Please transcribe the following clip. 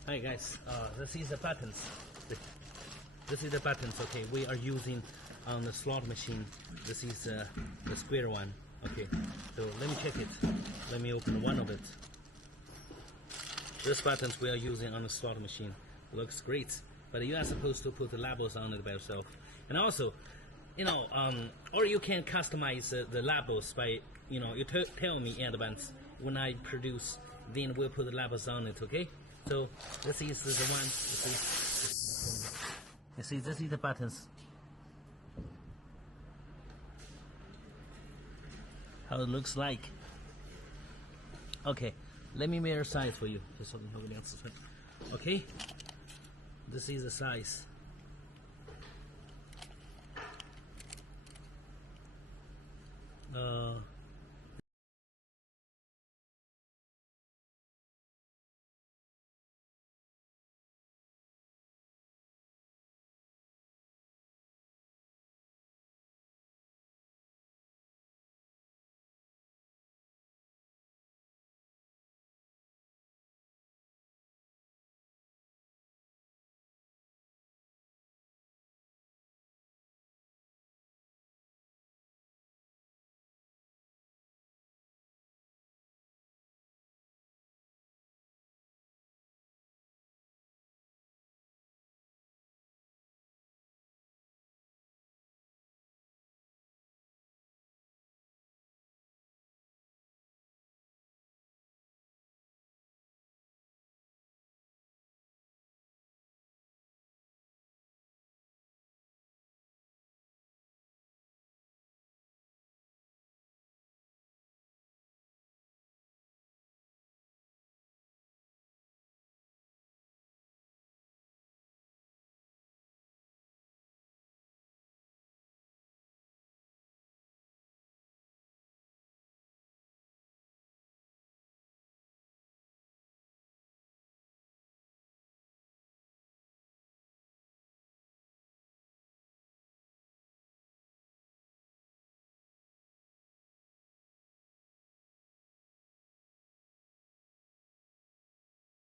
Hi guys, this is the buttons. This is the buttons. Okay, we are using on the slot machine. This is the square one. Okay, so let me check it. Let me open one of it. This buttons we are using on the slot machine. Looks great, but you are supposed to put the labels on it by yourself. And also, you know, or you can customize the labels by, you know, you tell me in advance when I produce, then we'll put the labels on it. Okay, so this is the one. You see, this is the buttons. How it looks like. Okay, let me measure size for you. Okay, this is the size.